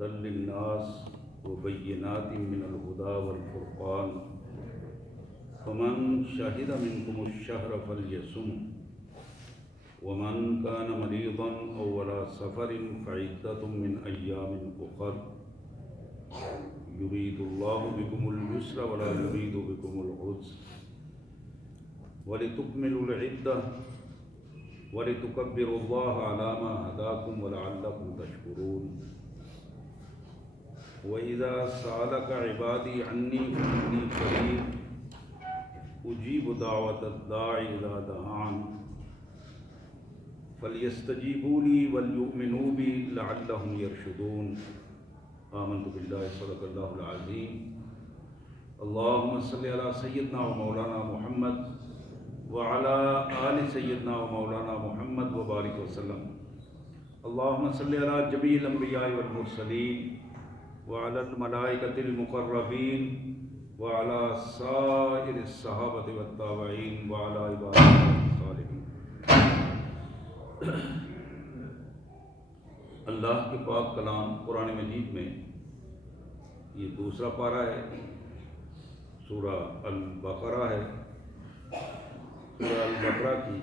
هدى للناس وبينات من الهدى والفرقان فمن شهد منكم الشهر فليصم ومن كان مريضا أو على سفر فعدة من أيام أخر يريد الله بكم اليسر ولا يريد بكم العسر ولتكملوا العدة ولتكبروا الله على ما هداكم ولعلكم تشكرون وإذا سألك عبادي عني فإني قريب أجيب دعوة الداعي إذا دعان فليستجيبوا لي وليؤمنوا بي لعلهم يرشدون آمنت بالله صدق الله العظيم اللهم صل على سيدنا ومولانا محمد وعلى آل سيدنا ومولانا محمد وبارك وسلم اللهم صل على جميع الأنبياء والمرسلين وعلى الملائكة المقربين وعلى سائر الصحابة والتابعين وعلى عباد الله الصالحين. اللہ کے پاک کلام قرآن مجید میں یہ دوسرا پارہ ہے، سورہ البقرہ ہے. سورہ البقرہ کی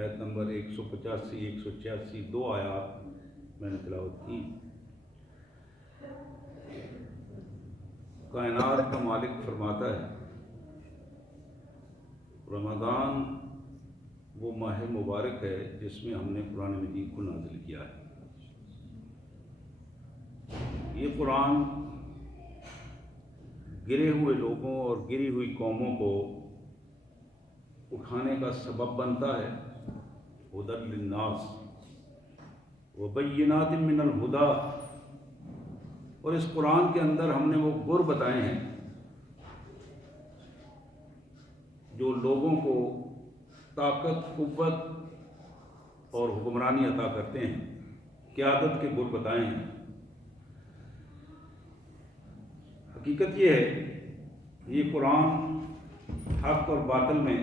آیت نمبر 185 186 دو آیات میں نے تلاوت کی. کائنات کا مالک فرماتا ہے رمضان وہ ماہ مبارک ہے جس میں ہم نے قرآن مجید کو نازل کیا ہے. یہ قرآن گرے ہوئے لوگوں اور گری ہوئی قوموں کو اٹھانے کا سبب بنتا ہے. ہدی للناس وبینات من الہدی، اور اس قرآن کے اندر ہم نے وہ گر بتائے ہیں جو لوگوں کو طاقت، قوت اور حکمرانی عطا کرتے ہیں. قیادت کے گر بتائے ہیں. حقیقت یہ ہے یہ قرآن حق اور باطل میں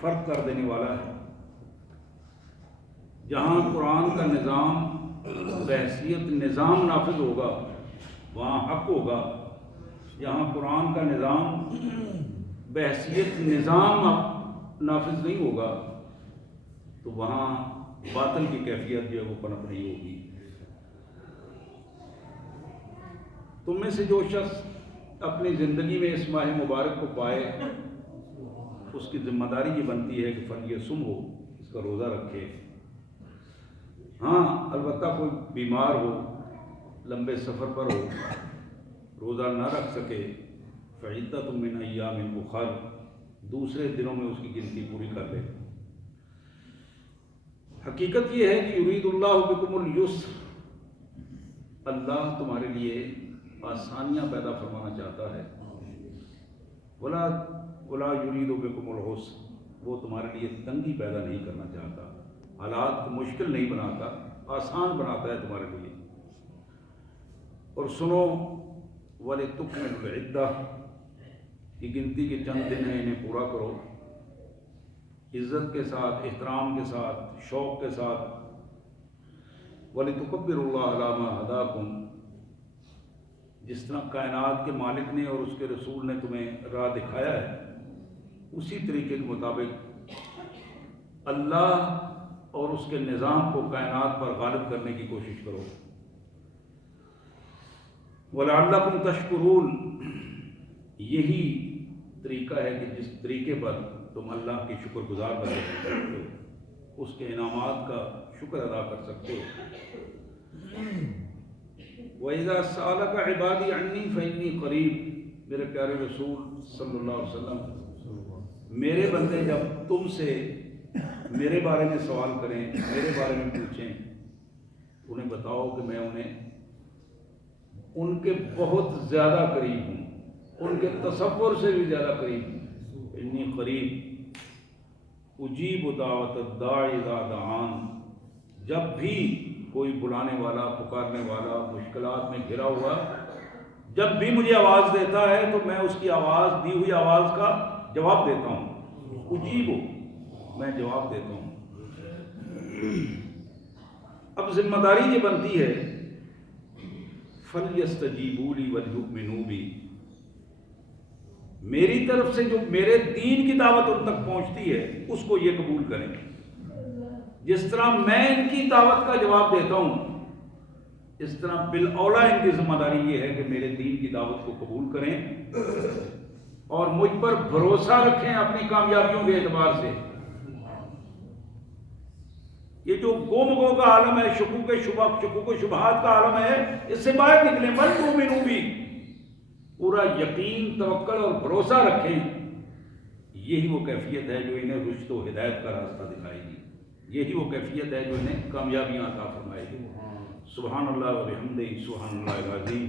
فرق کر دینے والا ہے. جہاں قرآن کا نظام بحیثیت نظام نافذ ہوگا وہاں حق ہوگا. جہاں قرآن کا نظام بحیثیت نظام نافذ نہیں ہوگا تو وہاں باطل کی کیفیت جو ہے وہ پنپ نہیں ہوگی. تم میں سے جو شخص اپنی زندگی میں اس ماہ مبارک کو پائے اس کی ذمہ داری یہ بنتی ہے کہ فلیصم ہو، اس کا روزہ رکھے. ہاں البتہ کوئی بیمار ہو، لمبے سفر پر ہو، روزہ نہ رکھ سکے فعدۃ من ایام اخر، دوسرے دنوں میں اس کی گنتی پوری کر لے. حقیقت یہ ہے کہ یرید اللہ بکم اليسر، اللہ تمہارے لیے آسانیاں پیدا فرمانا چاہتا ہے. ولا یرید بکم العسر، وہ تمہارے لیے تنگی پیدا نہیں کرنا چاہتا. حالات کو مشکل نہیں بناتا، آسان بناتا ہے تمہارے لیے. اور سنو وَلِتُكْمِلُوا الْعِدَّةَ، یہ گنتی کے چند دن ہیں، انہیں پورا کرو عزت کے ساتھ، احترام کے ساتھ، شوق کے ساتھ. وَلِتُكَبِّرُوا اللَّهَ عَلَىٰ مَا هَدَاكُمْ، جس طرح کائنات کے مالک نے اور اس کے رسول نے تمہیں راہ دکھایا ہے اسی طریقے کے مطابق اللہ اور اس کے نظام کو کائنات پر غالب کرنے کی کوشش کرو. وَلَعَلَّكُمْ تَشْكُرُونَ، یہی طریقہ ہے کہ جس طریقے پر تم اللہ کی شکر گزار بن سکتے ہو، اس کے انعامات کا شکر ادا کر سکتے ہو. وَإِذَا سَأَلَكَ عِبَادِي عَنِّي فَإِنِّي قَرِيب، میرے پیارے رسول صلی اللہ علیہ وسلم، میرے بندے جب تم سے میرے بارے میں سوال کریں، میرے بارے میں پوچھیں، انہیں بتاؤ کہ میں انہیں ان کے بہت زیادہ قریب ہوں، ان کے تصور سے بھی زیادہ قریب ہوں. انی قریب اجیب دعوت الداعی اذا دعان، جب بھی کوئی بلانے والا، پکارنے والا مشکلات میں گھرا ہوا جب بھی مجھے آواز دیتا ہے تو میں اس کی آواز، دی ہوئی آواز کا جواب دیتا ہوں. اجیب، میں جواب دیتا ہوں. اب ذمہ داری یہ بنتی ہے فَلْيَسْتَجِيبُوا لِي وَلْيُؤْمِنُوا بِي، میری طرف سے جو میرے دین کی دعوت ان تک پہنچتی ہے اس کو یہ قبول کریں، جس طرح میں ان کی دعوت کا جواب دیتا ہوں اس طرح بالاولیٰ ان کی ذمہ داری یہ ہے کہ میرے دین کی دعوت کو قبول کریں اور مجھ پر بھروسہ رکھیں اپنی کامیابیوں کے اعتبار سے۔ یہ جو گم گو کا عالم ہے، شکوک و شبہات کا عالم ہے، اس سے باہر نکلیں۔ وَلْيُؤْمِنُوا بِي، پورا یقین، توکل اور بھروسہ رکھیں۔ یہی وہ کیفیت ہے جو انہیں رشد و ہدایت کا راستہ دکھائے گی، یہی وہ کیفیت ہے جو انہیں کامیابیاں عطا فرمائے گی۔ سبحان اللہ و بحمدہ، سبحان اللہ العظیم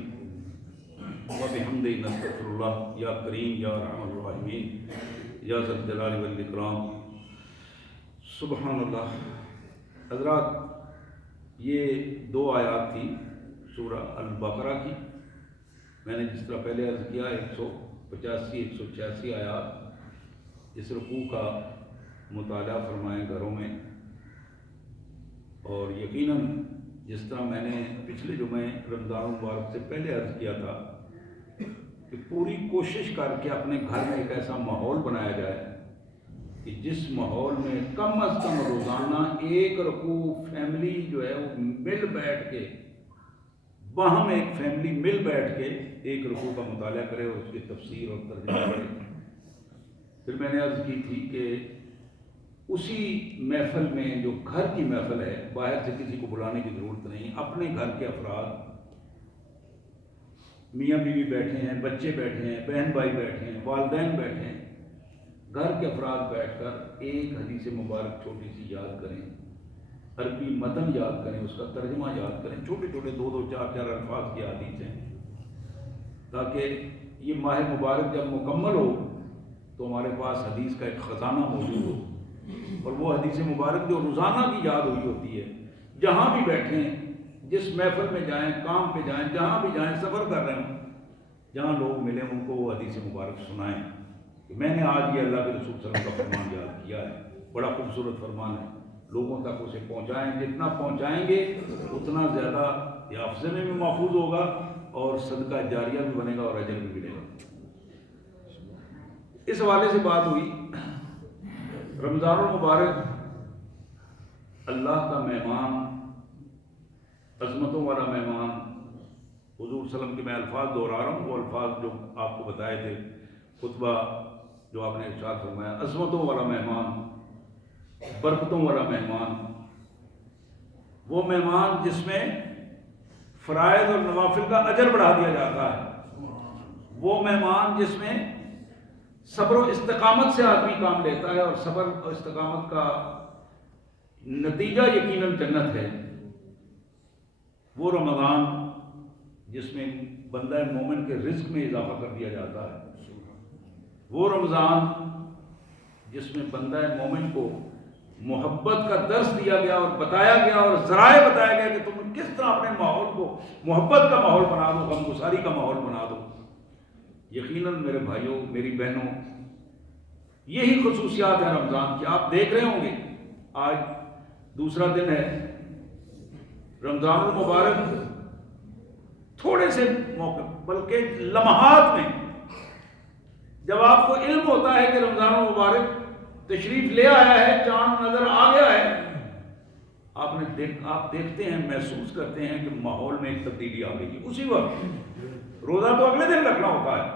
و بحمدہ، نستغفر اللہ، یا کریم یا ارحم الراحمین یا ذا الجلال والاکرام۔ سبحان اللہ۔ حضرات، یہ 2 آیات تھی سورہ البقرہ کی۔ میں نے جس طرح پہلے عرض کیا 185 186 آیات اس رکوع کا مطالعہ فرمائیں گھروں میں، اور یقیناً جس طرح میں نے پچھلے جمعے رمضان المبارک سے پہلے عرض کیا تھا کہ پوری کوشش کر کے اپنے گھر میں ایک ایسا ماحول بنایا جائے کہ جس ماحول میں کم از کم روزانہ ایک رکوع فیملی جو ہے وہ مل بیٹھ کے، باہم ایک فیملی مل بیٹھ کے ایک رکوع کا مطالعہ کرے اور اس کی تفسیر اور ترجمہ کرے۔ پھر میں نے عرض کی تھی کہ اسی محفل میں، جو گھر کی محفل ہے، باہر سے کسی کو بلانے کی ضرورت نہیں، اپنے گھر کے افراد، میاں بیوی بیٹھے ہیں، بچے بیٹھے ہیں، بہن بھائی بیٹھے ہیں، والدین بیٹھے ہیں، گھر کے افراد بیٹھ کر ایک حدیث مبارک چھوٹی سی یاد کریں، عربی متن یاد کریں، اس کا ترجمہ یاد کریں، چھوٹے چھوٹے 2 4 الفاظ کی حدیث ہیں، تاکہ یہ ماہ مبارک جب مکمل ہو تو ہمارے پاس حدیث کا ایک خزانہ موجود ہو، اور وہ حدیث مبارک جو روزانہ کی یاد ہوئی ہوتی ہے، جہاں بھی بیٹھیں، جس محفل میں جائیں، کام پہ جائیں، جہاں بھی جائیں، سفر کر رہے ہوں، جہاں لوگ ملیں ان کو وہ حدیث مبارک سنائیں کہ میں نے آج یہ اللہ کے رسول صلی اللہ علیہ وسلم کا فرمان یاد کیا ہے، بڑا خوبصورت فرمان ہے، لوگوں تک اسے پہنچائیں، جتنا پہنچائیں گے اتنا زیادہ یہ حافظے میں بھی محفوظ ہوگا اور صدقہ جاریہ بھی بنے گا اور اجر بھی ملے گا۔ اس حوالے سے بات ہوئی، رمضان المبارک اللہ کا مہمان، عظمتوں والا مہمان، حضور صلی اللہ علیہ وسلم کے میں الفاظ دہرا رہا ہوں، وہ الفاظ جو آپ کو بتائے تھے خطبہ جو آپ نے ارشاد فرمایا، عظمتوں والا مہمان، برکتوں والا مہمان، وہ مہمان جس میں فرائض اور نوافل کا اجر بڑھا دیا جاتا ہے، وہ مہمان جس میں صبر و استقامت سے آدمی کام لیتا ہے، اور صبر اور استقامت کا نتیجہ یقیناً جنت ہے، وہ رمضان جس میں بندہ مومن کے رزق میں اضافہ کر دیا جاتا ہے، وہ رمضان جس میں بندہ مومن کو محبت کا درس دیا گیا اور بتایا گیا اور ذرائع بتایا گیا کہ تم کس طرح اپنے ماحول کو محبت کا ماحول بنا دو، غمگساری کا ماحول بنا دو۔ یقیناً میرے بھائیوں، میری بہنوں، یہی خصوصیات ہیں رمضان کی۔ آپ دیکھ رہے ہوں گے آج دوسرا دن ہے رمضان المبارک، تھوڑے سے موقع بلکہ لمحات میں جب آپ کو علم ہوتا ہے کہ رمضان المبارک تشریف لے آیا ہے، چاند نظر آ گیا ہے، آپ دیکھتے ہیں، محسوس کرتے ہیں کہ ماحول میں ایک تبدیلی آ گئی ہے۔ اسی وقت روزہ تو اگلے دن رکھنا ہوتا ہے،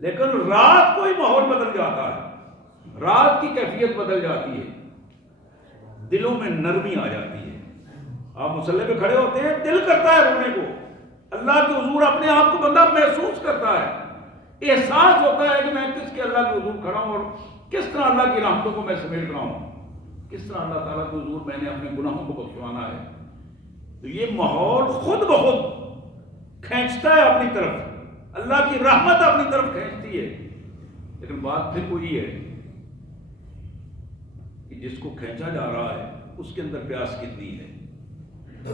لیکن رات کو ہی ماحول بدل جاتا ہے، رات کی کیفیت بدل جاتی ہے، دلوں میں نرمی آ جاتی ہے۔ آپ مصلی پہ کھڑے ہوتے ہیں، دل کرتا ہے رونے کو، اللہ کے حضور اپنے آپ کو بندہ محسوس کرتا ہے، احساس ہوتا ہے کہ میں کس کے اللہ کے حضور کھڑا ہوں اور کس طرح اللہ کی رحمتوں کو میں سمیٹ رہا ہوں، کس طرح اللہ تعالیٰ کے حضور میں نے اپنے گناہوں کو بخشوانا ہے۔ تو یہ ماحول خود بخود کھینچتا ہے اپنی طرف، اللہ کی رحمت اپنی طرف کھینچتی ہے، لیکن بات پھر وہی ہے کہ جس کو کھینچا جا رہا ہے اس کے اندر پیاس کتنی ہے،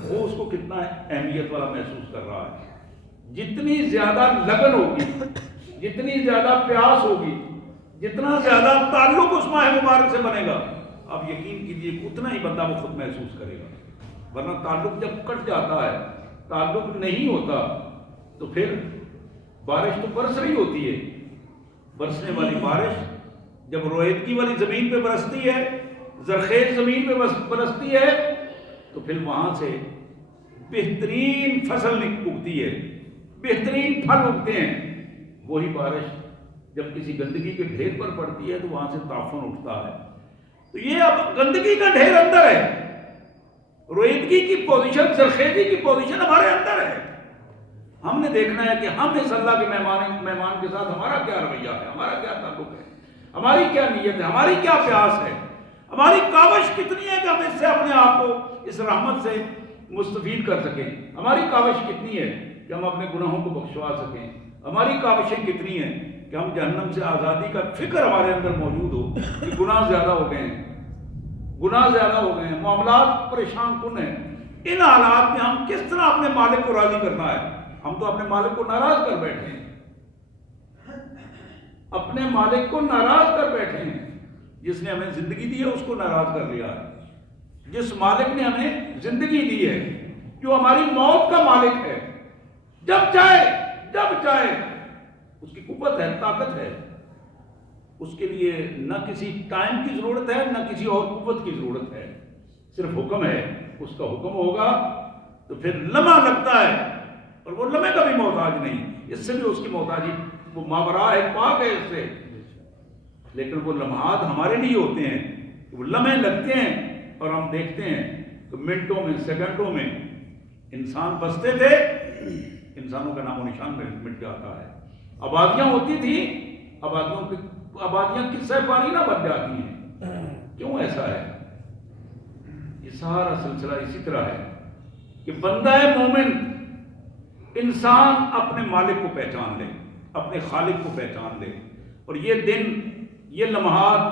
وہ اس کو کتنا اہمیت والا محسوس کر رہا ہے۔ جتنی زیادہ لگن ہوگی، جتنی زیادہ پیاس ہوگی، جتنا زیادہ تعلق اس ماہ مبارک سے بنے گا، آپ یقین کیجئے اتنا ہی بندہ وہ خود محسوس کرے گا۔ ورنہ تعلق جب کٹ جاتا ہے، تعلق نہیں ہوتا، تو پھر بارش تو برس رہی ہوتی ہے، برسنے والی بارش جب رویدگی والی زمین پہ برستی ہے، زرخیز زمین پہ برستی ہے، تو پھر وہاں سے بہترین فصل اگتی ہے، بہترین پھل اگتے ہیں۔ وہی بارش جب کسی گندگی کے ڈھیر پر پڑتی ہے تو وہاں سے تعفن اٹھتا ہے۔ تو یہ اب گندگی کا ڈھیر اندر ہے، رویدگی کی پوزیشن، زرخیزی کی پوزیشن ہمارے اندر ہے۔ ہم نے دیکھنا ہے کہ ہم اس اللہ کے مہمان کے ساتھ ہمارا کیا رویہ ہے، ہمارا کیا تعلق ہے، ہماری کیا نیت ہے، ہماری کیا پیاس ہے، ہماری کاوش کتنی ہے کہ ہم اس سے اپنے آپ کو اس رحمت سے مستفید کر سکیں، ہماری کاوش کتنی ہے کہ ہم اپنے گناہوں کو بخشوا سکیں، ہماری کاوشیں کتنی ہیں کہ ہم جہنم سے آزادی کا فکر ہمارے اندر موجود ہو کہ گناہ زیادہ ہو گئے ہیں، گناہ زیادہ ہو گئے ہیں، معاملات پریشان کن ہیں۔ ان حالات میں ہم کس طرح اپنے مالک کو راضی کرنا ہے؟ ہم تو اپنے مالک کو ناراض کر بیٹھے ہیں، اپنے مالک کو ناراض کر بیٹھے ہیں۔ جس نے ہمیں زندگی دی ہے اس کو ناراض کر لیا ہے، جس مالک نے ہمیں زندگی دی ہے، جو ہماری موت کا مالک ہے، جب چاہے اس کی قوت ہے، طاقت ہے، اس کے لیے نہ کسی ٹائم کی ضرورت ہے نہ کسی اور قوت کی ضرورت ہے، صرف حکم ہے۔ اس کا حکم ہوگا تو پھر لمحہ لگتا ہے، اور وہ لمحے کا بھی محتاج نہیں، اس سے بھی اس کی محتاجی وہ ماوراء ہے، پاک ہے اس سے، لیکن وہ لمحات ہمارے لیے ہوتے ہیں، وہ لمحے لگتے ہیں اور ہم دیکھتے ہیں کہ منٹوں میں، سیکنڈوں میں انسان بستے تھے، انسانوں کا نام و نشان مٹ جاتا ہے۔ آبادیاں ہوتی تھیں، آبادیاں قصہ پانی نہ بن جاتی ہیں۔ کیوں ایسا ہے؟ یہ سارا سلسلہ اسی طرح ہے کہ بندہ مومن، انسان اپنے مالک کو پہچان لے، اپنے خالق کو پہچان لے، اور یہ دن، یہ لمحات،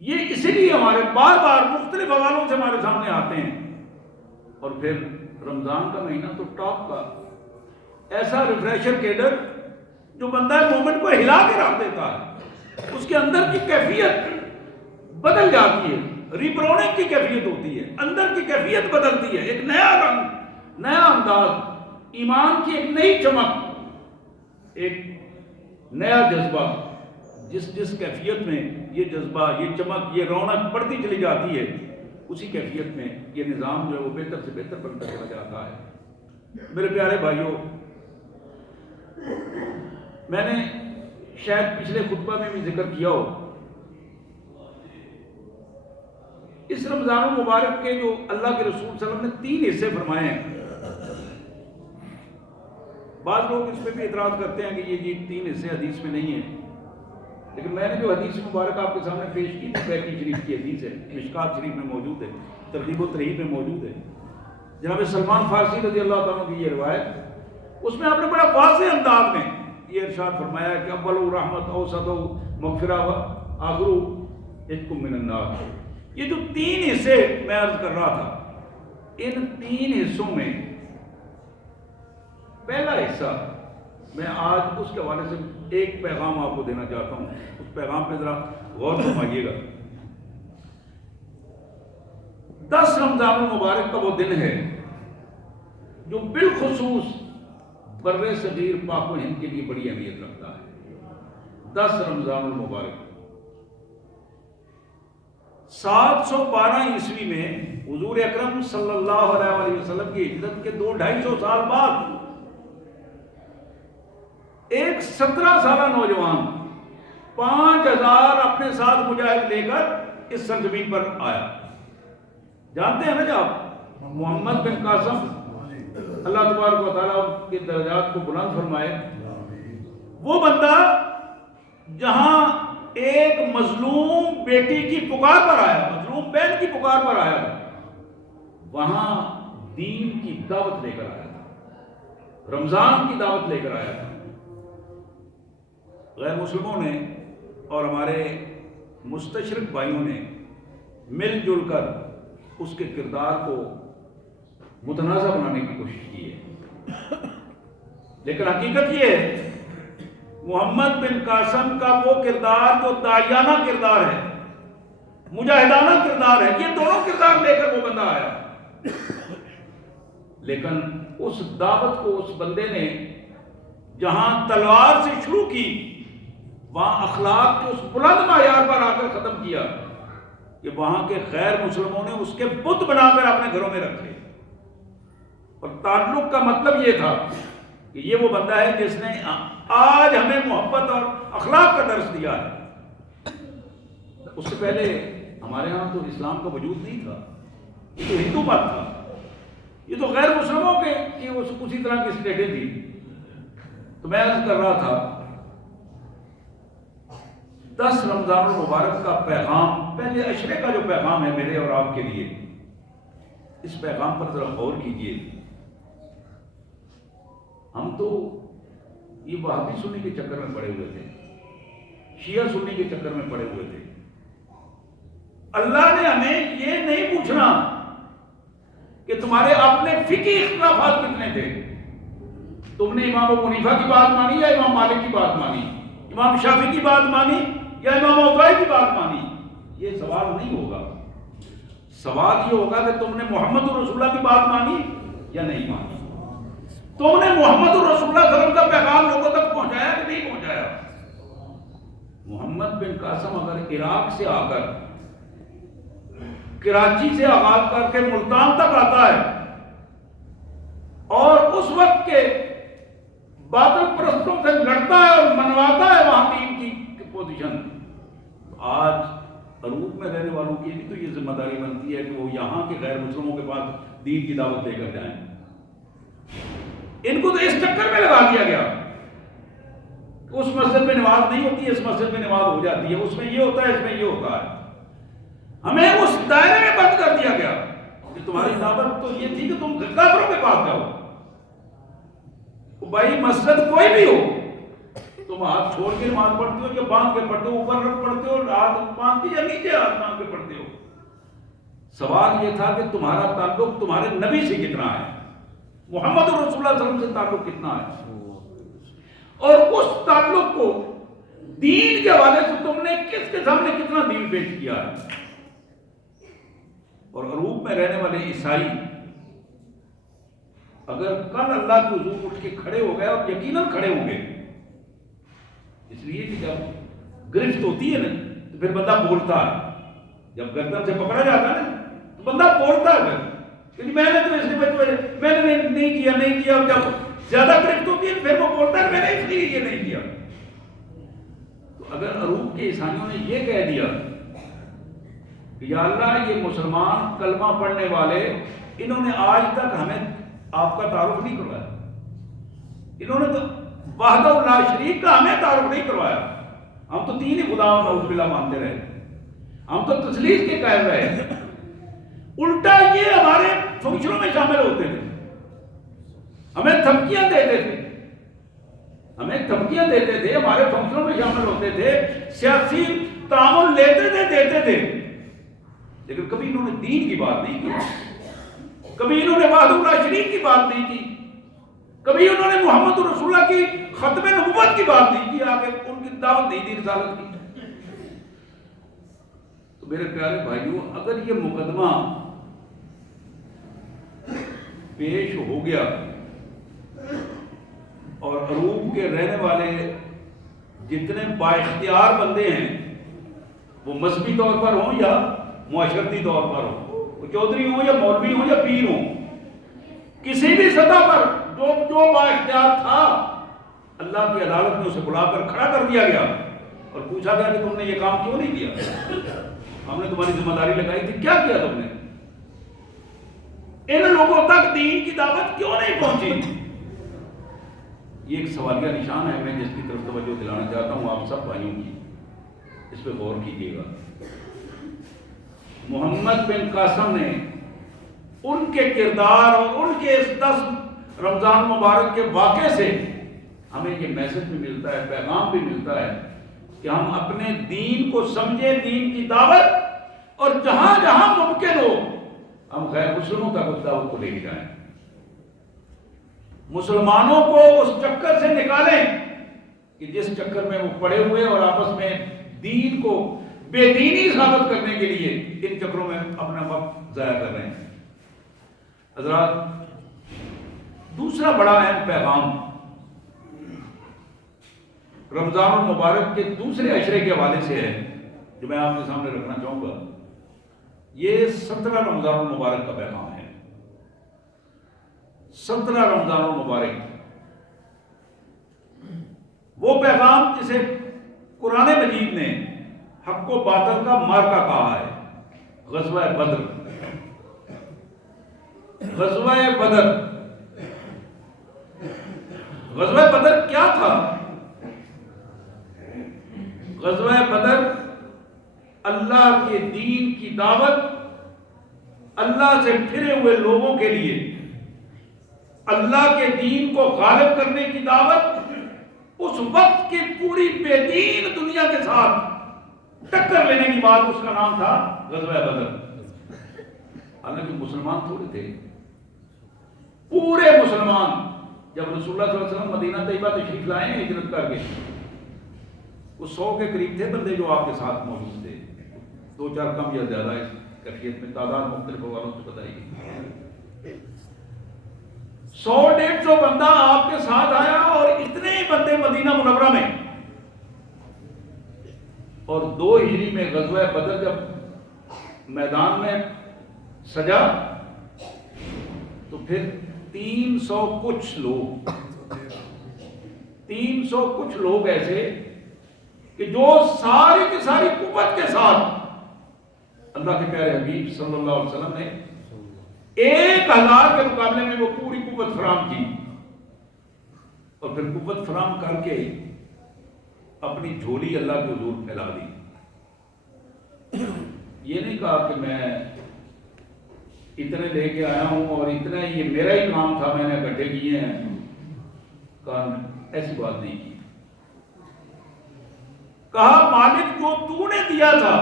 یہ اسی لیے ہمارے بار بار مختلف حوالوں سے ہمارے سامنے آتے ہیں۔ اور پھر رمضان کا مہینہ تو ٹاپ کا ایسا ریفریشر کیڈر جو بندہ مومن کو ہلا کے رکھ دیتا ہے، اس کے اندر کی کیفیت بدل جاتی ہے، ریبروننگ کی کیفیت ہوتی ہے، اندر کی کیفیت بدلتی ہے، ایک نیا رنگ، نیا انداز، ایمان کی ایک نئی چمک، ایک نیا جذبہ۔ جس کیفیت میں یہ جذبہ، یہ چمک، یہ رونق بڑھتی چلی جاتی ہے، اسی کیفیت میں یہ نظام جو ہے وہ بہتر سے بہتر بنتا چلا جاتا ہے۔ میرے پیارے بھائیوں، میں نے شاید پچھلے خطبہ میں بھی ذکر کیا ہو، اس رمضان المبارک کے جو اللہ کے رسول صلی اللہ علیہ وسلم نے 3 حصے فرمائے ہیں۔ بعض لوگ اس پہ بھی اعتراض کرتے ہیں کہ یہ 3 حصے حدیث میں نہیں ہیں، لیکن میں نے جو حدیث مبارک آپ کے سامنے پیش کی تھی، بیتی شریف کی حدیث ہے، مشکات شریف میں موجود ہے، ترغیب و ترہیب میں موجود ہے، جناب سلمان فارسی رضی اللہ تعالیٰ کی یہ روایت، اس میں آپ نے بڑا واضح انداز میں یہ ارشاد فرمایا کہ اول رحمت، اوسط مغفرہ، و آخر عتق من النار۔ یہ جو 3 حصے میں عرض کر رہا تھا، ان 3 حصوں میں پہلا حصہ میں آج اس کے حوالے سے ایک پیغام آپ کو دینا چاہتا ہوں، اس پیغام پہ ذرا غور فرمائیے گا۔ 10 رمضان المبارک کا وہ دن ہے جو بالخصوص بر صغیر پاک و ہند کے لیے بڑی اہمیت رکھتا ہے۔ 10 رمضان المبارک 712 عیسوی میں حضور اکرم صلی اللہ علیہ وسلم کی ہجرت کے 200-250 سال بعد ایک 17 سالہ نوجوان 5000 اپنے ساتھ مجاہد لے کر اس سرزمین پر آیا۔ جانتے ہیں نا جب محمد بن قاسم، اللہ تبارک و تعالیٰ کے درجات کو بلند فرمائے، وہ بندہ جہاں ایک مظلوم بیٹی کی پکار پر آیا، مظلوم بہن کی پکار پر آیا، وہاں دین کی دعوت لے کر آیا تھا، رمضان کی دعوت لے کر آیا تھا۔ غیر مسلموں نے اور ہمارے مستشرق بھائیوں نے مل جل کر اس کے کردار کو متنازع بنانے کی کوشش کی ہے، لیکن حقیقت یہ ہے محمد بن قاسم کا وہ کردار جو داعیانہ کردار ہے، مجاہدانہ کردار ہے، یہ دونوں کردار لے کر وہ بندہ آیا، لیکن اس دعوت کو اس بندے نے جہاں تلوار سے شروع کی وہاں اخلاق کے اس بلند معیار پر آ کر ختم کیا کہ وہاں کے غیر مسلموں نے اس کے بت بنا کر اپنے گھروں میں رکھے. اور تعلق کا مطلب یہ تھا کہ یہ وہ بندہ ہے جس نے آج ہمیں محبت اور اخلاق کا درس دیا ہے. اس سے پہلے ہمارے ہاں تو اسلام کا وجود نہیں تھا، یہ تو ہندو مت تھا، یہ تو غیر مسلموں کے اسی طرح کی اسٹیٹیں تھی. تو میں عرض کر رہا تھا 10 رمضان المبارک کا پیغام، پہلے عشرے کا جو پیغام ہے میرے اور آپ کے لیے، اس پیغام پر ذرا غور کیجیے. ہم تو یہ وہابی سنی کے چکر میں پڑے ہوئے تھے، شیعہ سنی کے چکر میں پڑے ہوئے تھے. اللہ نے ہمیں یہ نہیں پوچھنا کہ تمہارے اپنے فقہی اختلافات کتنے تھے. تم نے امام ابو حنیفہ کی بات مانی یا امام مالک کی بات مانی، امام شافعی کی بات مانی یا امام اوزاعی کی بات مانی. یہ سوال نہیں ہوگا. سوال یہ ہوگا کہ تم نے محمد رسول اللہ کی بات مانی یا نہیں مانی. تم نے محمد رسول اللہ صلی اللہ علیہ وسلم کا پیغام لوگوں تک پہنچایا کہ نہیں پہنچایا. محمد بن قاسم اگر عراق سے آ کر، کراچی سے آغاز کر کے ملتان تک آتا ہے اور اس وقت کے باطل پرستوں سے لڑتا ہے اور منواتا ہے وہاں دین کی پوزیشن، آج عروق میں رہنے والوں کی بھی تو یہ ذمہ داری بنتی ہے کہ وہ یہاں کے غیر مسلموں کے پاس دین کی دعوت لے کر جائیں. ان کو تو اس چکر میں لگا دیا گیا، اس مسجد میں نماز نہیں ہوتی، اس مسجد میں نماز ہو جاتی ہے، اس میں یہ ہوتا ہے، اس میں یہ ہوتا ہے. ہمیں اس دائرے میں بند کر دیا گیا کہ تمہاری دعوت تو یہ تھی کہ تم کافروں کے پاس جاؤ. بھائی مسجد کوئی بھی ہو، تم ہاتھ چھوڑ کے نماز پڑھتے ہو یا باندھ کے پڑھتے ہو، اوپر رکھ پڑھتے ہو، ہاتھ باندھ کے یا نیچے ہاتھ باندھ کے پڑھتے ہو. سوال یہ تھا کہ تمہارا تعلق تمہارے نبی سے کتنا ہے، محمد رسول اللہ صلی اللہ علیہ وسلم سے تعلق کتنا ہے، اور اس تعلق کو دین کے حوالے سے تم نے کس کے سامنے کتنا دین پیش کیا ہے. اور عروق میں رہنے والے عیسائی اگر کل اللہ کے حضور اٹھ کے کھڑے ہو گئے، اور یقیناً کھڑے ہوں گے، اس لیے کہ جب گرفت ہوتی ہے نا تو پھر بندہ بولتا ہے. جب گردن سے پکڑا جاتا ہے نا تو بندہ بولتا ہے کہ میں نے تو اس میں نے نہیں کیا. جب زیادہ گرفت ہوتی ہے پھر وہ بولتا ہے میں نے اس لیے یہ نہیں کیا. تو اگر عروق کے عیسائیوں نے یہ کہہ دیا کہ یا اللہ یہ مسلمان کلمہ پڑھنے والے انہوں نے آج تک ہمیں آپ کا تعارف نہیں کروایا، انہوں نے تو وحدہ لا شریک کا ہمیں تعارف نہیں کروایا، ہم تو تین ہی خدا نعوذ باللہ مانتے رہے، ہم تو تثلیث کے قائل رہے. الٹا یہ ہمارے فنکشنوں میں شامل ہوتے تھے، ہمیں دھمکیاں دیتے تھے، ہمارے فنکشنوں میں شامل ہوتے تھے، سیاسی تعامل لیتے تھے، دیتے تھے، لیکن کبھی انہوں نے دین کی بات نہیں کی، کبھی انہوں نے وحدہ لا شریک کی بات نہیں کی، کبھی انہوں نے محمد رسول اللہ کی ختم نبوت کی بات نہیں کی، آگے ان کی دعوت نہیں دی رسالت کی. تو میرے پیارے بھائیوں، اگر یہ مقدمہ پیش ہو گیا اور عروق کے رہنے والے جتنے با اختیار بندے ہیں وہ مذہبی طور پر ہوں یا معاشرتی طور پر ہوں، وہ چودھری ہوں یا مولوی ہوں یا پیر ہوں، کسی بھی سطح پر جو با اختیار تھا اللہ کی عدالت میں اسے بلا کر کھڑا کر دیا گیا اور پوچھا گیا کہ تم نے یہ کام کیوں نہیں کیا، ہم نے تمہاری ذمہ داری لگائی تھی، کیا کیا تم نے، ان لوگوں تک دین کی دعوت کیوں نہیں پہنچی. یہ ایک سوالیہ نشان ہے، میں جس کی طرف توجہ دلانا چاہتا ہوں آپ سب بھائیوں کی، اس پہ غور کیجیے گا. محمد بن قاسم نے ان کے کردار اور ان کے اس 10 رمضان مبارک کے واقعے سے ہمیں یہ میسج بھی ملتا ہے، پیغام بھی ملتا ہے کہ ہم اپنے دین کو سمجھیں، دین کی دعوت، اور جہاں جہاں ممکن ہو ہم غیر مسلموں تک اس دعوت کو لے کے جائیں، مسلمانوں کو اس چکر سے نکالیں کہ جس چکر میں وہ پڑے ہوئے اور آپس میں دین کو بے دینی ثابت کرنے کے لیے ان چکروں میں اپنا وقت ضائع کر رہے ہیں. حضرات، دوسرا بڑا اہم پیغام رمضان المبارک کے دوسرے عشرے کے حوالے سے ہے جو میں آپ کے سامنے رکھنا چاہوں گا. یہ 17 رمضان المبارک کا پیغام ہے. 17 رمضان المبارک وہ پیغام جسے قرآن مجید نے حق و باطل کا مارکا کہا ہے. غزوہ بدر. غزوہ بدر. غزوہ بدر کیا تھا؟ غزوہ بدر اللہ کے دین کی دعوت، اللہ سے پھرے ہوئے لوگوں کے لیے اللہ کے دین کو غالب کرنے کی دعوت، اس وقت کی پوری بے دین دنیا کے ساتھ ٹکر لینے کی بات، اس کا نام تھا غزوہ بدر. حالانکہ مسلمان تھوڑے تھے، پورے مسلمان. جب رسول اللہ صلی اللہ علیہ وسلم مدینہ طیبہ تشریف لائے ہیں ہجرت کر کے، وہ 100 کے قریب تھے بندے جو آپ کے ساتھ موجود تھے. 2-4 کم یا زیادہ اس کیفیت میں تعداد مختلف والوں سے بتائی گئی. 100-150 بندہ آپ کے ساتھ آیا اور اتنے بندے مدینہ منورہ میں. اور 2 ہجری میں غزوہ بدر جب میدان میں سجا تو پھر 300 کچھ لوگ 300 کچھ لوگ ایسے کہ جو ساری کی ساری قوت کے ساتھ اللہ کے پیارے حبیب صلی اللہ علیہ وسلم نے 1000 کے مقابلے میں وہ پوری قوت فراہم کی، اور پھر قوت فراہم کر کے اپنی جھولی اللہ کے حضور پھیلا دی. یہ نہیں کہا کہ میں اتنے لے کے آیا ہوں اور اتنا یہ میرا ہی کام تھا، میں نے اکٹھے کیے ہیں. کہا ایسی بات نہیں کی. کہا مالک جو تو نے دیا تھا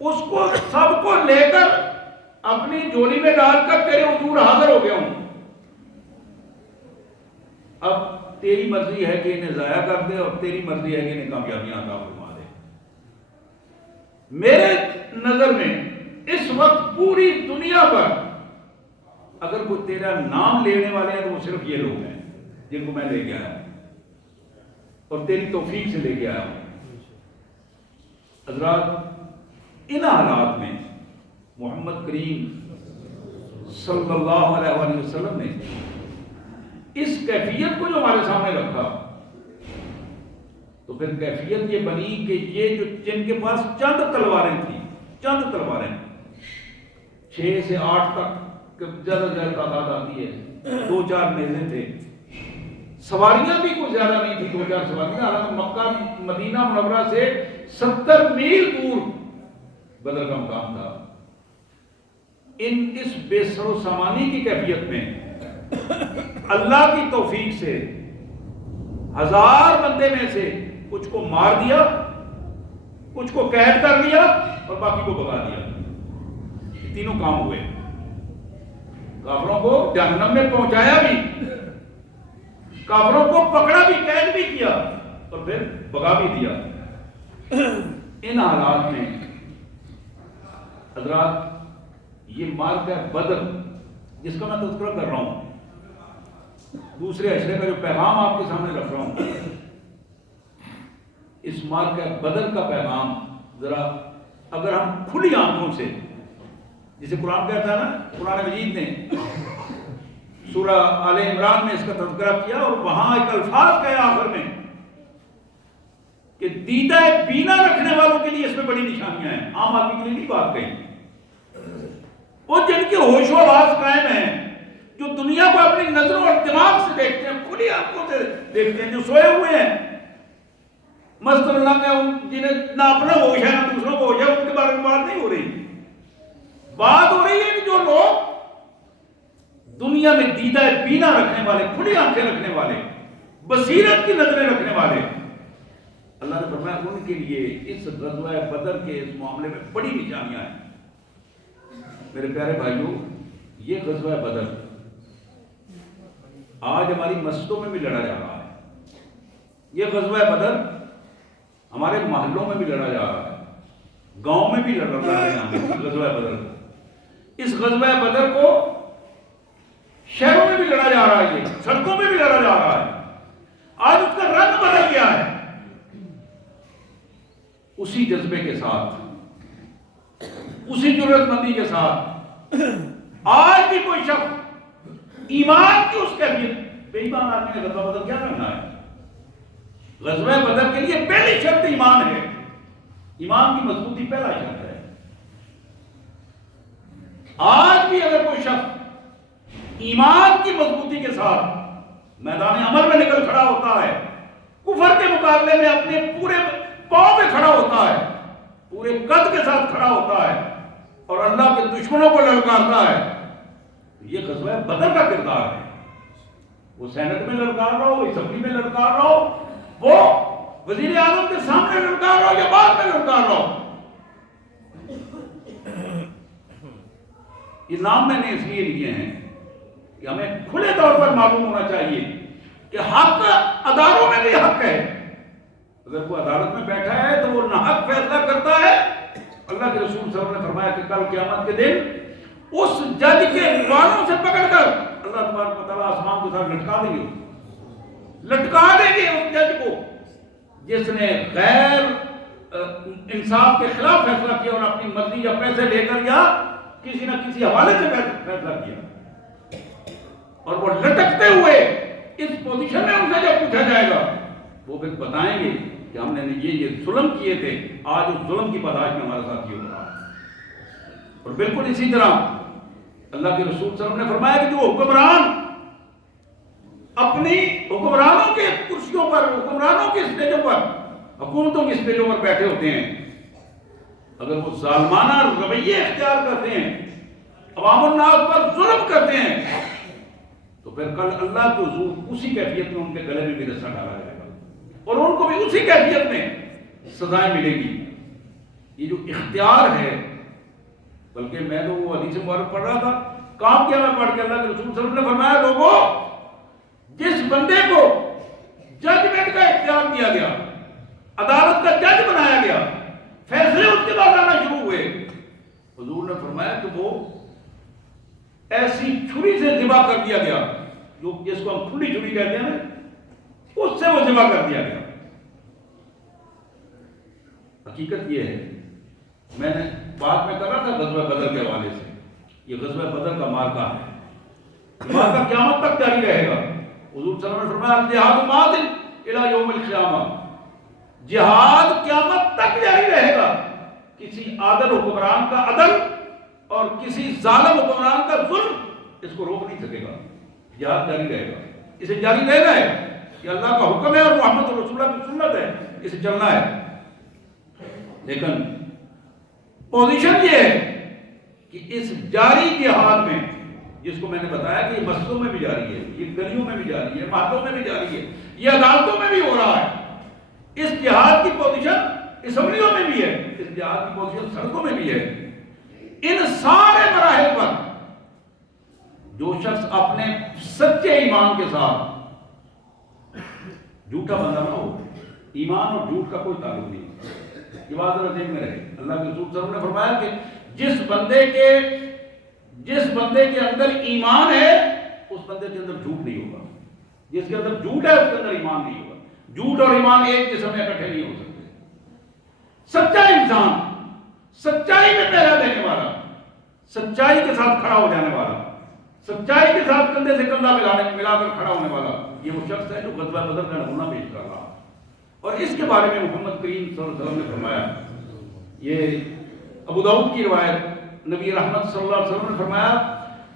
اس کو سب کو لے کر اپنی جھولی میں ڈال کر تیرے حضور حاضر ہو گیا ہوں. اب تیری مرضی ہے کہ انہیں ضائع کر دے اور تیری مرضی ہے کہ انہیں کامیابیاں عطا فرما دے. میرے نظر میں اس وقت پوری دنیا پر اگر کوئی تیرا نام لینے والے ہیں تو وہ صرف یہ لوگ ہیں جن کو میں لے کے آیا اور تیری توفیق سے لے کے آیا ہوں. حضرات، ان حالات میں محمد کریم صلی اللہ علیہ وآلہ وسلم نے اس کیفیت کو جو ہمارے سامنے رکھا تو پھر کیفیت یہ بنی کہ یہ جو جن کے پاس چند تلواریں تھیں، چند تلواریں 6 سے 8 تک زیادہ سے زیادہ تعداد آتی ہے، 2-4 نیزے تھے. سواریاں بھی کوئی زیادہ نہیں تھی، 2-4 سواریاں. حالانکہ مکہ مدینہ منورہ سے 70 میل دور بدر کا مقام تھا. اس بے سر و سامانی کی کیفیت میں اللہ کی توفیق سے 1000 بندے میں سے کچھ کو مار دیا، کچھ کو قید کر لیا اور باقی کو بھگا دیا. یہ تینوں کام ہوئے. کافروں کو جہنم میں پہنچایا بھی، کافروں کو پکڑا بھی، قید بھی کیا اور پھر بھگا بھی دیا. ان حالات میں حضرات یہ مارکہ بدر جس کا میں تذکرہ کر رہا ہوں، دوسرے عشرے کا جو پیغام آپ کے سامنے رکھ رہا ہوں، اس مارکہ بدر کا پیغام ذرا اگر ہم کھلی آنکھوں سے، جسے قرآن کہتا ہے نا، قرآن مجید نے سورہ آل عمران میں اس کا تذکرہ کیا اور وہاں ایک الفاظ کہے آخر میں کہ دیدہ بینا رکھنے والوں کے لیے اس میں بڑی نشانیاں ہیں. عام آدمی کے لیے نہیں بات کہیں. وہ جن کے ہوش و آواز قائم ہیں، جو دنیا کو اپنی نظروں اور دماغ سے دیکھتے ہیں، کھلی آنکھوں سے دیکھتے ہیں، جو سوئے ہوئے ہیں مست اللہ میں، جنہیں نہ اپنا ہوش ہے نہ دوسروں کو ہوش ہے، ان کے بارے میں بات نہیں ہو رہی. بات ہو رہی ہے کہ جو لوگ دنیا میں دیدہ بینا رکھنے والے، کھلی آنکھیں رکھنے والے، بصیرت کی نظریں رکھنے والے، اللہ نے فرمایا ان کے لیے اس غزوہ بدر کے اس معاملے میں بڑی نشانیاں ہیں. میرے پیارے بھائیوں، یہ غزوہ بدر آج ہماری مسجدوں میں بھی لڑا جا رہا ہے. یہ غزوہ بدر ہمارے محلوں میں بھی لڑا جا رہا ہے، گاؤں میں بھی لڑ رہا ہے. غزوہ بدر، اس غزوہ بدر کو شہروں میں بھی بھی لڑا جا رہا ہے، یہ سڑکوں میں بھی لڑا جا رہا ہے، آج اس کا رنگ بدل گیا ہے۔ اسی جذبے کے ساتھ، اسی جرأت مندی کے ساتھ آج بھی کوئی شخص ایمان کی اس کیفیت، بے ایمان آدمی نے غزوہ بدر کیا کرنا ہے؟ غزوہ بدر کے لیے پہلی شرط ایمان ہے، ایمان کی مضبوطی پہلا شرط ہے۔ آج بھی اگر کوئی شخص ایمان کی مضبوطی کے ساتھ میدان عمل میں نکل کھڑا ہوتا ہے، کفر کے مقابلے میں اپنے پورے پاؤں پہ کھڑا ہوتا ہے، پورے قد کے ساتھ کھڑا ہوتا ہے اور اللہ کے دشمنوں کو للکارتا ہے، یہ غزوہ بدر کا کردار ہے۔ وہ سینٹ میں للکار رہا ہو، اسمبلی میں للکار رہا ہو، وہ وزیر اعظم کے سامنے للکار رہا ہو یا بعد میں للکار رہا ہو۔ یہ نام میں نے اس لیے لیے ہیں کہ ہمیں کھلے طور پر معلوم ہونا چاہیے کہ حق اداروں میں بھی حق ہے۔ اگر کوئی عدالت میں بیٹھا ہے تو وہ ناحق فیصلہ کرتا ہے، اللہ کے رسول صلی اللہ علیہ وسلم نے فرمایا کہ کل قیامت کے دن اس جج کے بالوں سے پکڑ کر اللہ تبارک و تعالیٰ آسمان کے ساتھ لٹکا دیں گے، لٹکا دیں گے اس جج کو جس نے غیر انصاف کے خلاف فیصلہ کیا اور اپنی مرضی یا پیسے لے کر یا کسی نہ کسی حوالے سے فیصلہ کیا، اور وہ لٹکتے ہوئے اس پوزیشن میں ان سے جب پوچھا جائے گا وہ پھر بتائیں گے کہ ہم نے یہ ظلم کیے تھے، آج اس ظلم کی پاداش میں ہمارے ساتھ یہ ہو رہا ہے۔ اور بالکل اسی طرح اللہ کے رسول صلی اللہ علیہ وسلم نے فرمایا کہ جو حکمران اپنی حکمرانوں کے کرسیوں پر، حکمرانوں کے اسٹیجوں پر، حکومتوں کے اسٹیجوں پر بیٹھے ہوتے ہیں، اگر وہ ظالمانہ رویے اختیار کرتے ہیں، عوام الناس پر ظلم کرتے ہیں، تو پھر کل اللہ کے حضور اسی کیفیت میں ان کے گلے میں بھی رسا ڈالا جائے گا اور ان کو بھی اسی کیفیت میں سزائیں ملے گی۔ یہ جو اختیار ہے، بلکہ میں تو وہ حدیث مبارک پڑھ رہا تھا، کام کیا میں پڑھ کے، اللہ کے رسول صلی اللہ علیہ وسلم نے فرمایا لوگوں جس بندے کو ججمنٹ کا اختیار دیا گیا، عدالت کا جج بنایا گیا، فیصلے اس کے بعد آنا شروع ہوئے، حضور نے فرمایا کہ وہ ایسی چھری سے ذبح کر دیا گیا، جو جس کو ہم کھلی چھری کہتے ہیں نا، اس سے وہ ذبح کر دیا گیا۔ حقیقت یہ ہے، میں نے بات میں کر رہا تھا غزوہ بدر کے حوالے سے، یہ غزوہ بدر کا مارکہ ہے، مارکہ قیامت تک جاری رہے گا۔ حضور صلی اللہ علیہ وسلم نے فرمایا الجہاد ماض الی یوم القیامہ، جہاد قیامت تک جاری رہے گا۔ کسی عادل حکمران کا عدل اور کسی ظالم حکمران کا ظلم اس کو روک نہیں سکے گا، جہاد جاری رہے گا، اسے جاری رہنا ہے، یہ اللہ کا حکم ہے اور محمد رسول اللہ کی سنت ہے، اسے چلنا ہے۔ لیکن پوزیشن یہ ہے کہ اس جاری جہاد میں، جس کو میں نے بتایا کہ یہ مسجدوں میں بھی جاری ہے، یہ گلیوں میں بھی جاری ہے، محلوں میں بھی جاری ہے، یہ عدالتوں میں بھی ہو رہا ہے، اس جہاد کی پوزیشن اسمبلیوں میں بھی ہے، اس جہاد کی پوزیشن سڑکوں میں بھی ہے۔ ان سارے مراحل پر جو شخص اپنے سچے ایمان کے ساتھ، جھوٹا بندہ نہ ہو، ایمان اور جھوٹ کا کوئی تعلق نہیں، یہ بات ذہن میں رہے۔ اللہ کے رسول صلی اللہ علیہ وسلم نے فرمایا کہ جس بندے کے اندر ایمان ہے اس بندے کے اندر جھوٹ نہیں ہوگا، جس کے اندر جھوٹ ہے اس کے اندر ایمان نہیں ہوگا۔ جھوٹ اور ایمان ایک جسم میں اکٹھے نہیں ہو سکتے۔ سچا انسان، سچائی میں پہرا دینے والا، سچائی کے ساتھ کھڑا ہو جانے والا، سچائی کے ساتھ کندھے سے کندھا ملا کر کھڑا ہونے والا، یہ وہ شخص ہے جو غزوہ بدر کا نمونہ پیش کر رہا۔ اور اس کے بارے میں محمد کریم صلی اللہ علیہ وسلم نے فرمایا، یہ ابو داؤد کی روایت، نبی رحمت صلی اللہ علیہ وسلم نے فرمایا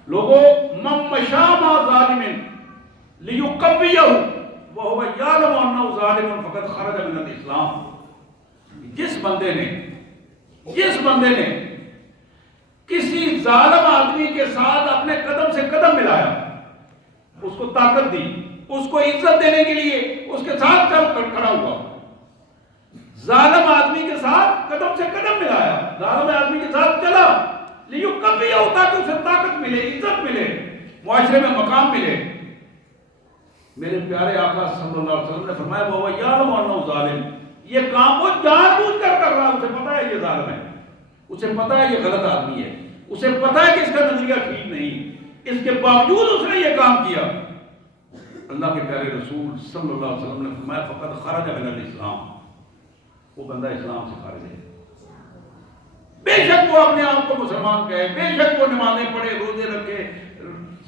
لوگوں من مشى مع ظالم لیقویہ وہو یعلم انہ ظالم فقد خرج من الاسلام۔ جس بندے نے کسی ظالم آدمی کے ساتھ اپنے قدم سے قدم ملایا، اس کو طاقت دی، اس کو عزت دینے کے لیے اس کے ساتھ چل کر کھڑا ہوا، ظالم آدمی کے ساتھ قدم سے قدم ملایا، ظالم آدمی کے ساتھ چلا، لیقویہ تاکہ اسے طاقت ملے، عزت ملے، معاشرے میں مقام ملے۔ میرے پیارے آقا صلی اللہ علیہ وسلم نے فرمایا وہو یعلم انہ ظالم، یہ کام وہ جان بوجھ کر رہا، اسے پتا ہے یہ ظالم ہے، اسے پتا ہے یہ غلط آدمی ہے، اسے پتا ہے کہ اس کا نظریہ ٹھیک نہیں، اس کے باوجود اس نے یہ کام کیا. اللہ کے پیارے رسول صلی اللہ علیہ وسلم نے فرمایا فقط خرج من الاسلام، وہ بندہ اسلام سے خارج ہے. بے شک وہ اپنے آپ کو مسلمان کہے، بے شک وہ نمازیں پڑھے، روزے رکھے،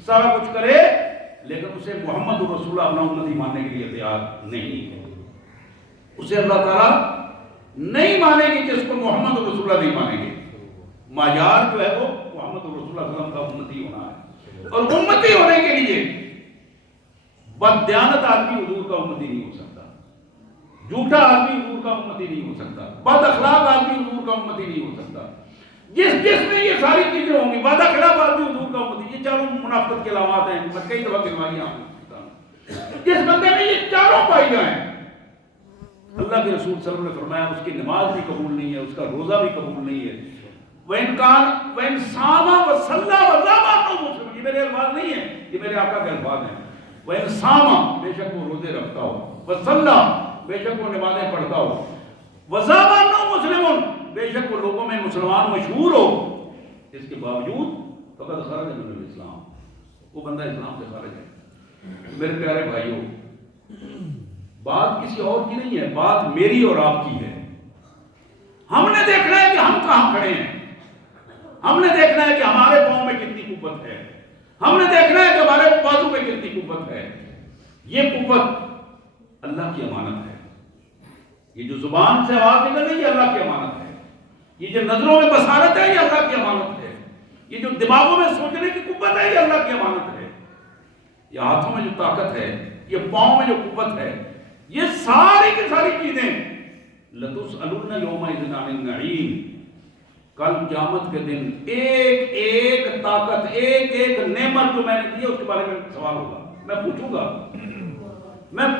سارا کچھ کرے، لیکن اسے محمد رسول اللہ اپنا امتی ماننے کے لیے تیار نہیں ہے. اسے اللہ تعالیٰ نہیں مانیں گے جس کو محمد رسول اللہ نہیں مانیں گے. معیار جو ہے وہ محمد رسول اللہ صلی اللہ علیہ وسلم کا امتی ہونا ہے. اور امتی ہونے کے لیے بددیانت آدمی حضور کا امتی نہیں ہو سکتا، جھوٹا آدمی حضور کا امتی نہیں ہو سکتا، بد اخلاق آدمی حضور کا امتی نہیں ہو سکتا. جس میں یہ ساری چیزیں ہوں گی، بد اخلاق آدمی حضور کا امتی. یہ چاروں منافقت کے علامات ہیں، میں کئی دفعہ گنوائی آپ کو. جس بندے میں یہ چاروں پائی جائیں، اللہ کے رسول صلی اللہ علیہ وسلم نے فرمایا اس کی نماز بھی قبول نہیں ہے، اس کا روزہ بھی قبول نہیں ہے. وَإِنْ صَامَ وَصَلَّى وَزَامَ مُسْلِمٌ، یہ میرے الفاظ نہیں ہیں، یہ میرے آقا کے الفاظ ہیں. وَإِنْ صَامَ، بے شک وہ روزے رکھتا ہو، وَصَلَّى، بے شک وہ نمازیں پڑھتا ہو، وَزَامَ مُسْلِمٌ، بے شک وہ لوگوں میں مسلمان مشہور ہو، اس کے باوجود فقط خرج من الاسلام، وہ بندہ اسلام سے خارج ہے. میرے پیارے بھائیوں، بات کسی اور کی نہیں ہے، بات میری اور آپ کی ہے. ہم نے دیکھنا ہے کہ ہم کہاں کھڑے ہیں، ہم نے دیکھنا ہے کہ ہمارے پاؤں میں کتنی قوت ہے، ہم نے دیکھنا ہے کہ ہمارے بازو میں کتنی قوت ہے. یہ قوت اللہ کی امانت ہے. یہ جو زبان سے آواز نکل رہی ہے اللہ کی امانت ہے. یہ جو نظروں میں بصارت ہے یہ اللہ کی امانت ہے. یہ جو دماغوں میں سوچنے کی قوت ہے یہ اللہ کی امانت ہے. یہ ہاتھوں میں جو طاقت ہے، یہ پاؤں میں جو قوت ہے، یہ ساری کی ساری چیزیں لَتُسْأَلُنَّ يَوْمَئِذٍ عَنِ النَّعِيمِ، کل قیامت کے دن ایک ایک طاقت، ایک ایک نعمت جو میں نے دی ہے اس کے بارے میں سوال ہوگا. میں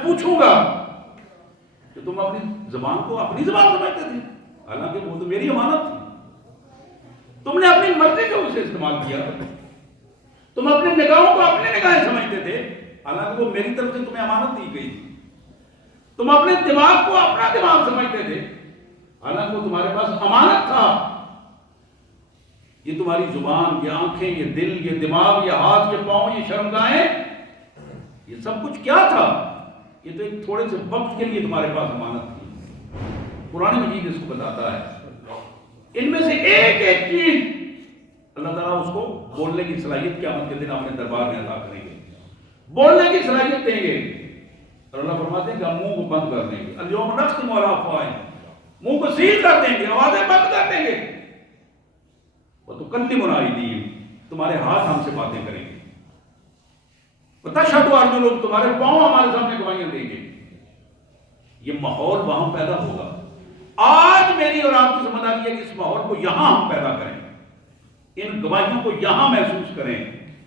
پوچھوں گا کہ تم اپنی زبان کو اپنی زبان سمجھتے تھے، حالانکہ وہ تو میری امانت تھی. تم نے اپنی مرضی سے اسے استعمال کیا. تم اپنی نگاہوں کو اپنی نگاہیں سمجھتے تھے، حالانکہ وہ میری طرف سے تمہیں امانت دی گئی. تم اپنے دماغ کو اپنا دماغ سمجھتے تھے، حالانکہ وہ تمہارے پاس امانت تھا. یہ تمہاری زبان، یہ آنکھیں، یہ دل، یہ دماغ، یہ ہاتھ، یہ پاؤں، یہ شرمگاہیں، یہ سب کچھ کیا تھا؟ یہ تو ایک تھوڑے سے وقت کے لیے تمہارے پاس امانت تھی. قرآن مجید اس کو بتاتا ہے. ان میں سے ایک ایک چیز اللہ تعالیٰ اس کو بولنے کی صلاحیت قیامت کے دن اپنے دربار میں عطا کریں گے، بولنے کی صلاحیت دیں گے. اور اللہ فرماتے ہیں کہ ہم منہ کو بند کر دیں گے. اليوم نختم علی افواہہم، منہ کو سیل کر دیں گے، آوازیں بند کر دیں گے. وتکلمنا ایدیہم، تمہارے ہاتھ ہم سے باتیں کریں گے. وتشہد ارجلہم، تمہارے پاؤں ہمارے سامنے گواہیاں دیں گے. یہ ماحول وہاں پیدا ہوگا. آج میری اور آپ کی ذمہ داری ہے کہ اس ماحول کو یہاں ہم پیدا کریں، ان گواہیوں کو یہاں محسوس کریں.